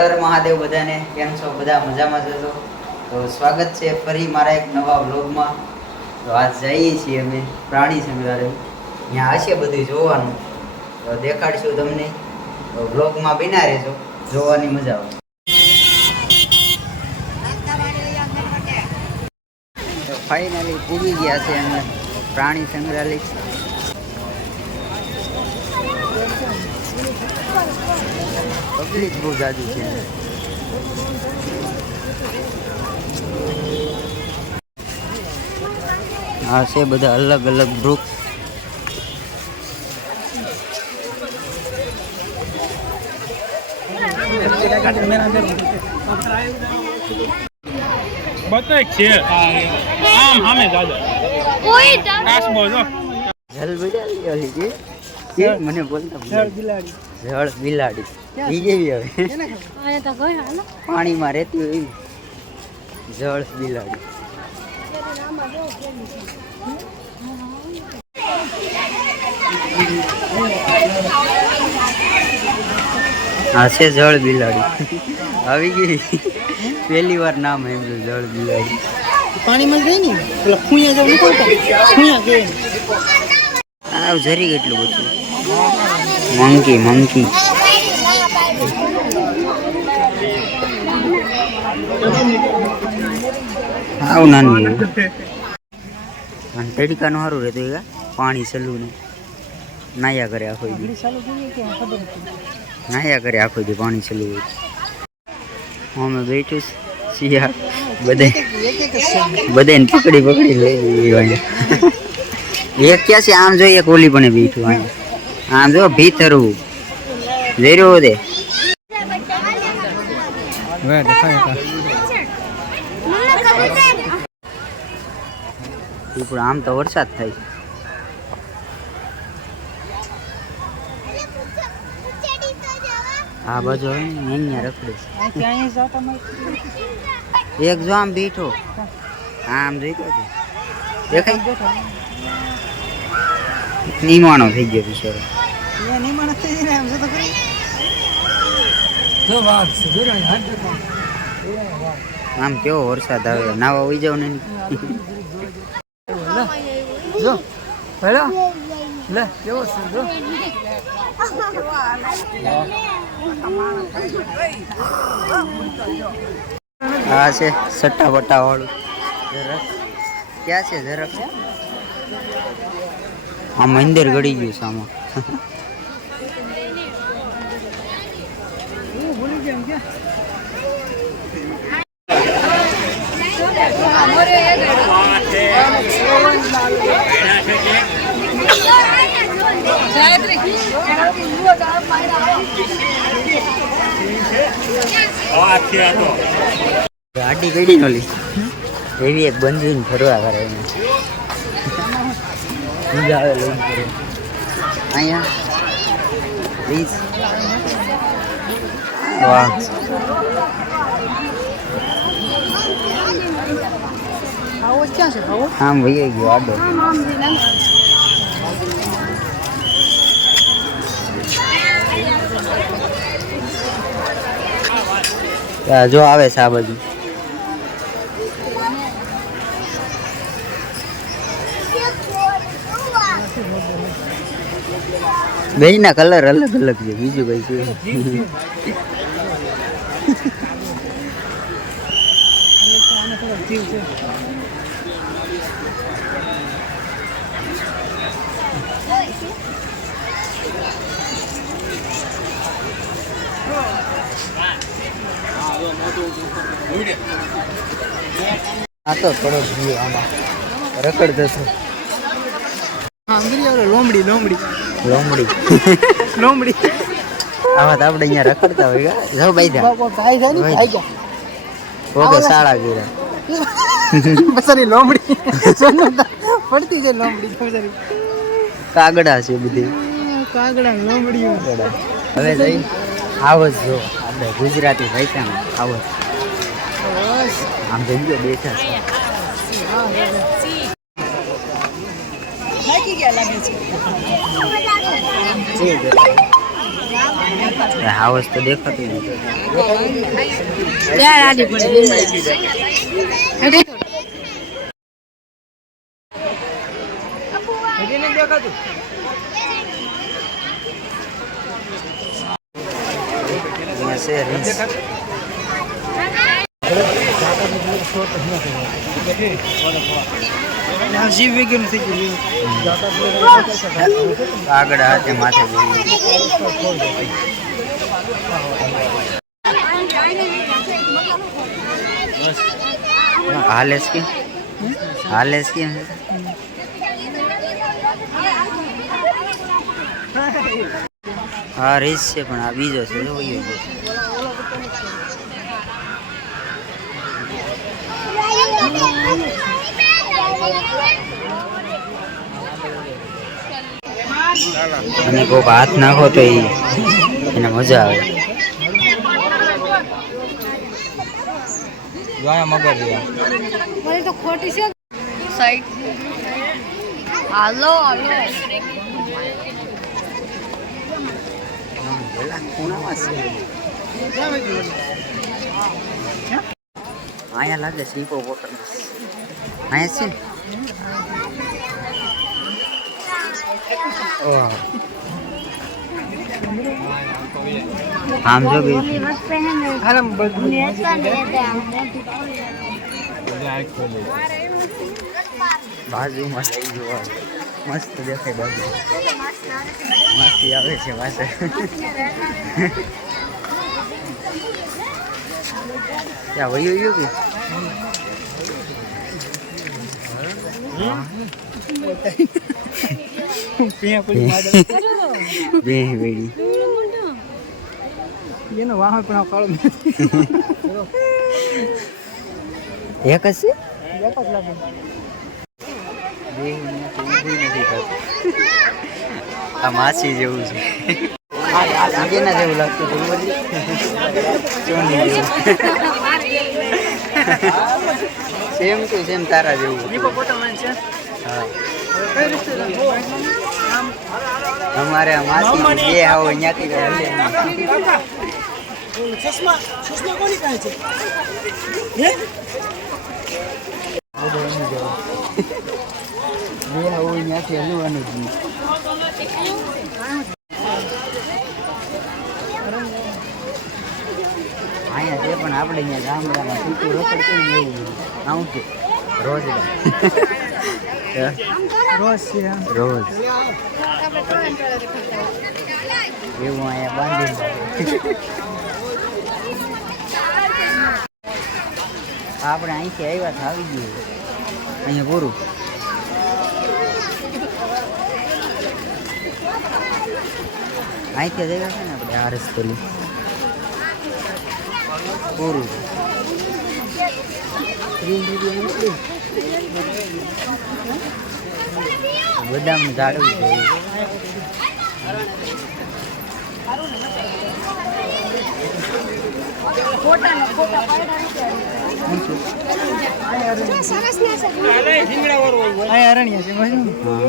હર મહાદેવ બધાને. કેમ છો બધા? મજામાં જશો તો સ્વાગત છે ફરી મારા એક નવા વ્લોગમાં. તો આજ જઈએ છીએ અમે પ્રાણી સંગ્રહાલય. ત્યાં હશે બધું જોવાનું, તો દેખાડશું તમને. તો વ્લોગમાં બિના રહેજો, જોવાની મજા આવશે. તો ફાઇનલી પૂગી ગયા છે અમે પ્રાણી સંગ્રહાલય. પબ્લિક બહુ જાજુ છે. આ છે બધા અલગ અલગ ગ્રુપ. બતાય છે આમ સામે દાદા કોઈ કાસ બોલો જલ બિલાડી ઓલી કે મને બોલતા જળ બિલાડી ઈ જેવી હવે પાણીમાં રહેતી હોય એવી જળ બિલાડી. હા છે જળ બિલાડી આવી ગઈ. પહેલી વાર નામ સાંભળ્યું જળ બિલાડી. પાણીમાં ગઈ ને પેલા ફૂયા જેવું નીકળતા ફૂયા કે આવ જરી કેટલું બધું મંકી મંકી. આવ નાનું તડકાનું સારું રહેતું પાણી સલું ને નાયા કરે આખો દી. નાયા કરે આખો દી પાણી સલું હોય. અમે બેઠું શિયા બધે પકડી પકડી લઈ લઈએ. એક ક્યાં છે આમ જોઈએ, કોલી પણ બેઠું આમ જો ભીતરવું જઈ દે. આમ તો વરસાદ થાય. આ બાજુ અહીંયા રખડે એક જો આમ બેઠો આમ જોઈ દેખાય નિમાણો થઈ ગયો બિચારો. આમ કેવો વરસાદ આવે, નાવા ઉઈ જાવ ને. જો હેલો લે કેવો છે જો હા છે સટ્ટા બટ્ટા વાળું જરાક. ક્યાં છે જરાક? આ મંદિર ગળી ગયું સામા. ગાડી કઈ નોલી એવી એક બંધીને ફરવા કરે મજા આવે લઈને ફરે. અહીંયા પ્લીઝ વાહ ક્યાં છે આમ વહી ગયો આડો. જો આવે છે આ બાજુ. બે ના કલર અલગ અલગ છે, બીજું કઈ છે. આ તો થોડો જીવ આમાં રખડ જશે. લોમડી લોમડી લોમડી લોમડી આમાં તો આપણે અહીંયા રખડતા હોય. જો ભાઈ ઓકે શાળા ગીરા બસારી લોમડી પડતી છે લોમડી બસારી. કાગડા છે બધી કાગડા લોમડી. હવે જઈ આવત જો આપણે ગુજરાતી ભાષામાં આવત આમ જઈએ બેઠા છે. હાવસ તો દેખાતું નથી. અહીંયા છે રીંછ. જીવ વેગન થઈ ગયું આગળ હાથે માથે જોઈએ. હાલેસ કે હા રીસ છે પણ આ બીજો છે જો વયો ગયો. અને કોક હાથ નાખો તો એને મજા આવે. મને તો ખોટી છે સાઈડ. હાલો અહીંયા લાગે છે હિપોપોટેમસ. અહીંયા છે ને આમ જો ગઈ બાજુમાં લઈ જોવા મસ્ત દેખાય. બાજુ મસ્તી આવે છે પાસે. ત્યાં વયું ગયું કે બે વેડી એનો વાહ પણ કાળો એક જ છે. એક જ લાગે. આ માસી જેવું છે. કેના જેવું લાગતું હતું સેમ ટુ સેમ તારા જેવું. હા અમારે આ માસી બે આવો અહીંયાથી ચશ્મા કોની પાસે છે બે આવો અહીંયાથી હલવાનું જ નહીં. અહીંયા છે પણ આપણે અહીંયા ગામડામાં સૂકું રખડ કેમ એવું આવું છે રોજ રોજ એવું અહીંયા બાંધી આપણે અહીંથી આવ્યા તો આવી ગયું અહીંયા પૂરું. અહીંથી જ આવ્યા છે ને આપણે આ રસ્તેલું પૂરું. બદામનું ઝાડવું છે. અરણ્ય છે. હા